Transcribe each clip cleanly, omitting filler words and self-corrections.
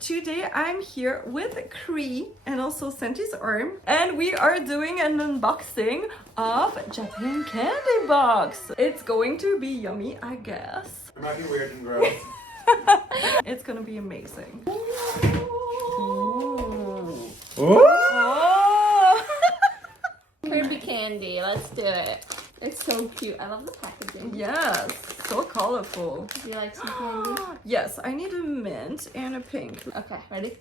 today I'm here with Cree and also Santi's arm, and we are doing an unboxing of Japan candy box. It's going to be yummy, I guess. It might be weird and gross. It's gonna be amazing. Ooh. Oh! Kirby candy, let's do it. It's so cute. I love the packaging. Yes, so colorful. Do you like some candy? Yes, I need a mint and a pink. Okay, ready?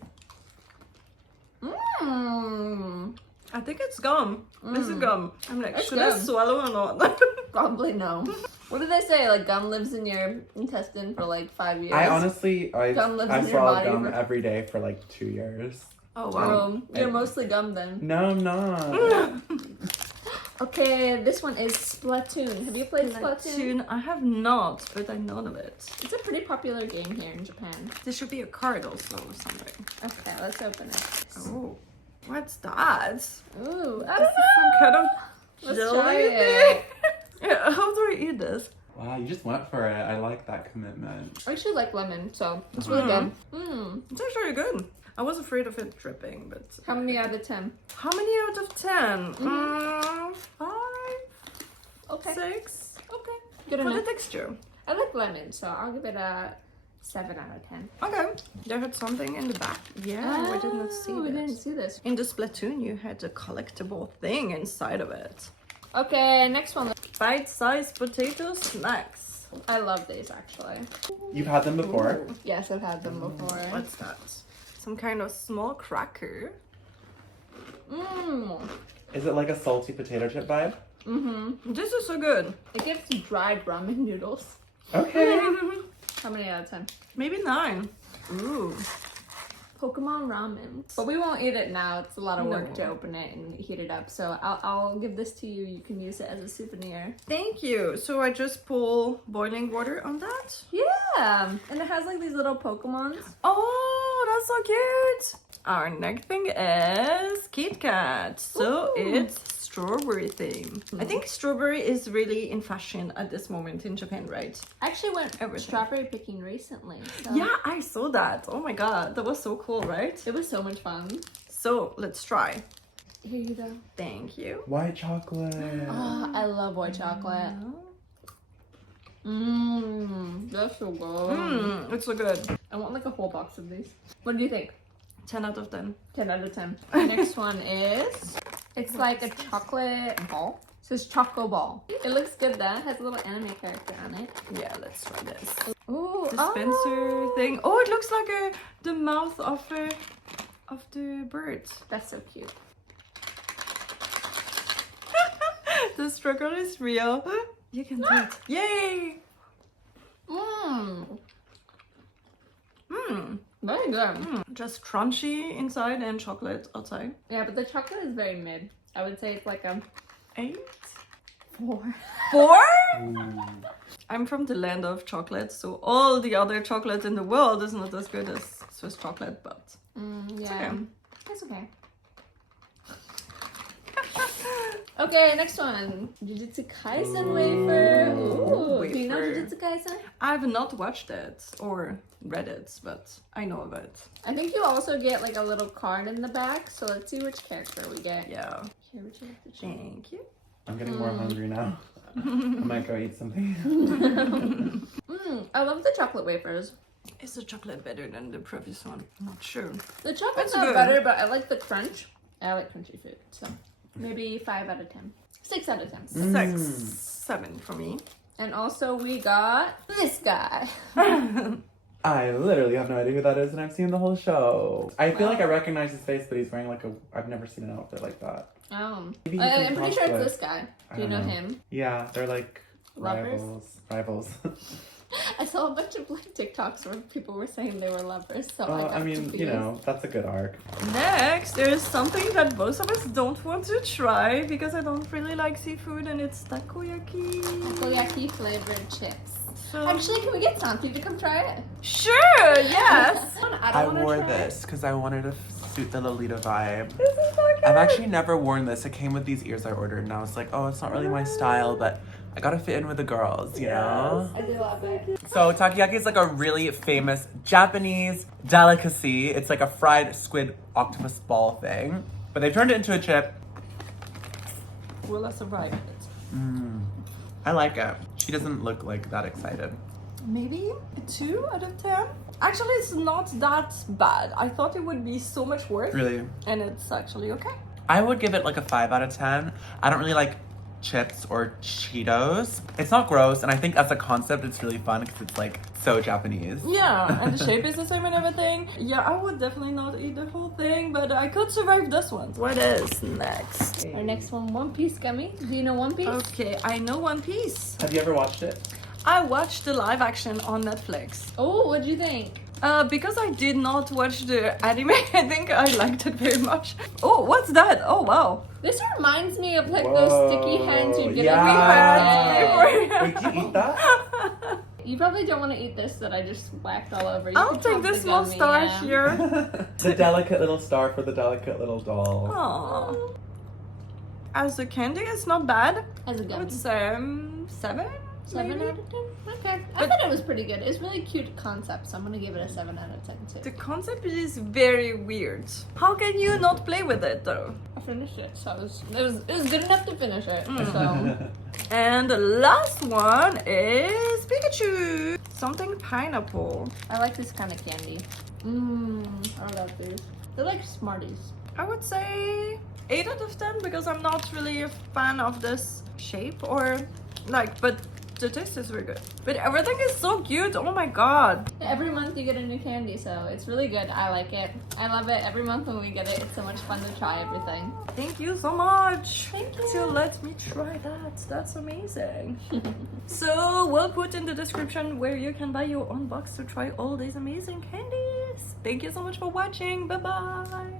Mmm. I think it's gum. This is gum. I'm like, It's should I gum. swallow or not? Probably no. What do they say? Like gum lives in your intestine for like 5 years. I honestly, Gum lives I in your swallow body gum for- every day for like 2 years. Oh wow. You're mostly gum then. No, I'm not. Okay, this one is Splatoon. Have you played Splatoon? I have not, but I know of it. It's a pretty popular game here in Japan. There should be a card also or something. Okay, let's open it. Oh, what's that? Ooh, I This don't is some kind of Let's jelly try thing. it. Yeah, how do I eat this? Wow, you just went for it. I like that commitment. I actually like lemon, so it's really good. Mmm. It's actually good. I was afraid of it dripping, but How many out of 10? how many out of 10? 5, Okay. 6. Okay. Good For the enough. texture. I like lemon, so I'll give it a 7 out of 10. Okay. There had something in the back. Yeah, we did not see We this. didn't see this. In the Splatoon, you had a collectible thing inside of it. Okay, next one. Bite-sized potato snacks. I love these actually. You've had them before? Ooh, Yes, I've had them before. what's that? Some kind of small cracker. Mmm. Is it like a salty potato chip vibe? Mm-hmm. This is so good. It gives dried ramen noodles. Okay. How many out of 10? Maybe 9. Ooh. Pokemon ramen. But we won't eat it now. It's a lot of work No. to open it and heat it up. So I'll give this to you. You can use it as a souvenir. Thank you. So I just pull boiling water on that? Yeah. And it has like these little Pokemons. Oh, that's so cute. Our next thing is Kit Kat. So Ooh. it's strawberry theme. I think strawberry is really in fashion at this moment in Japan, right? I actually went Everything. strawberry picking recently. So Yeah, I saw that. Oh my god, that was so cool, right? it was so much fun. So let's try. Here you go. Thank you. White chocolate. Oh, I love white chocolate. Mmm, that's so good. Mmm, it's so good. I want like a whole box of these. What do you think? 10 out of 10. 10 out of 10. The next one is, it's like a chocolate ball. It says Choco Ball. It looks good though. It has a little anime character on it. Yeah, let's try this. Ooh, Dispenser thing. Oh, it looks like the mouth of the bird. That's so cute. The struggle is real. You can do it. Yay! Mmm, Mmm. very good. Just crunchy inside and chocolate outside. Yeah, but the chocolate is very mid. I would say it's like a 8? 4. 4? Ooh. I'm from the land of chocolate, so all the other chocolate in the world is not as good as Swiss chocolate, but Yeah, okay. it's okay. Okay, next one. Jitsu Kaisen wafer. Ooh, do you know wafer. Jitsu Kaisen? I've not watched it or read it, but I know of it. I think you also get like a little card in the back, so let's see which character we get. Yeah. Here, would you like to try? Thank you. I'm getting more hungry now. I might go eat something. I love the chocolate wafers. Is the chocolate better than the previous one? I'm not sure. The chocolate's That's not good. better, but I like the crunch. I like crunchy food, so maybe 5 out of 10. 6 out of 10. 6, 7 for me. And also we got this guy. I literally have no idea who that is, and I've seen the whole show. I feel like I recognize his face, but he's wearing like I've never seen an outfit like that. Maybe he I'm can pretty sure cosplay. it's this guy. Do you know him? Yeah, they're like Lovers? rivals. I saw a bunch of like TikToks where people were saying they were lovers, so I got I mean, confused. you know, that's a good arc. Next, there is something that both of us don't want to try because I don't really like seafood, and it's takoyaki. Takoyaki flavored chips. So, Actually, can we get Santi to come try it? sure, yes. I don't wanna try it. because I wanted to suit the Lolita vibe. This is so good. I've actually never worn this. It came with these ears I ordered, and I was like, oh, it's not really my style, but I gotta fit in with the girls, you know? I do love it. So takoyaki is like a really famous Japanese delicacy. It's like a fried squid octopus ball thing. But they turned it into a chip. Will I survive it? I like it. She doesn't look like that excited. Maybe a 2 out of 10. Actually, it's not that bad. I thought it would be so much worse. Really? And it's actually okay. I would give it like a 5 out of 10. I don't really like chips or Cheetos. It's not gross, and I think as a concept it's really fun because it's like so Japanese. Yeah, and the shape is the same and everything. Yeah, I would definitely not eat the whole thing, but I could survive this one. What is next? Our next one, One Piece gummy. Do you know One Piece? Okay, I know One Piece. Have you ever watched it? I watched the live action on Netflix. Oh, what do you think? Because I did not watch the anime, I think I liked it very much. Oh, what's that? Oh, wow. This reminds me of like those sticky hands you get Yeah. every Wait, do you eat that? You probably don't want to eat this that I just whacked all over. You I'll can take have this the little gummy, star yeah. here. The delicate little star for the delicate little doll. Aww. As a candy, it's not bad. As a I gummy. would say 7. 7 maybe? out of 10? Okay. I thought it was pretty good. It's really cute concept, so I'm gonna give it a 7 out of 10 too. The concept is very weird. How can you not play with it though? I finished it, so it was good enough to finish it. So And the last one is Pikachu. Something pineapple. I like this kind of candy. I love these. They're like Smarties. I would say 8 out of 10 because I'm not really a fan of this shape or like, but the taste is very good. But everything is so cute. Oh my god. Every month you get a new candy, so it's really good. I like it. I love it. Every month when we get it, it's so much fun to try everything. Thank you so much. Thank you. To let me try that. That's amazing. So we'll put in the description where you can buy your own box to try all these amazing candies. Thank you so much for watching. Bye bye.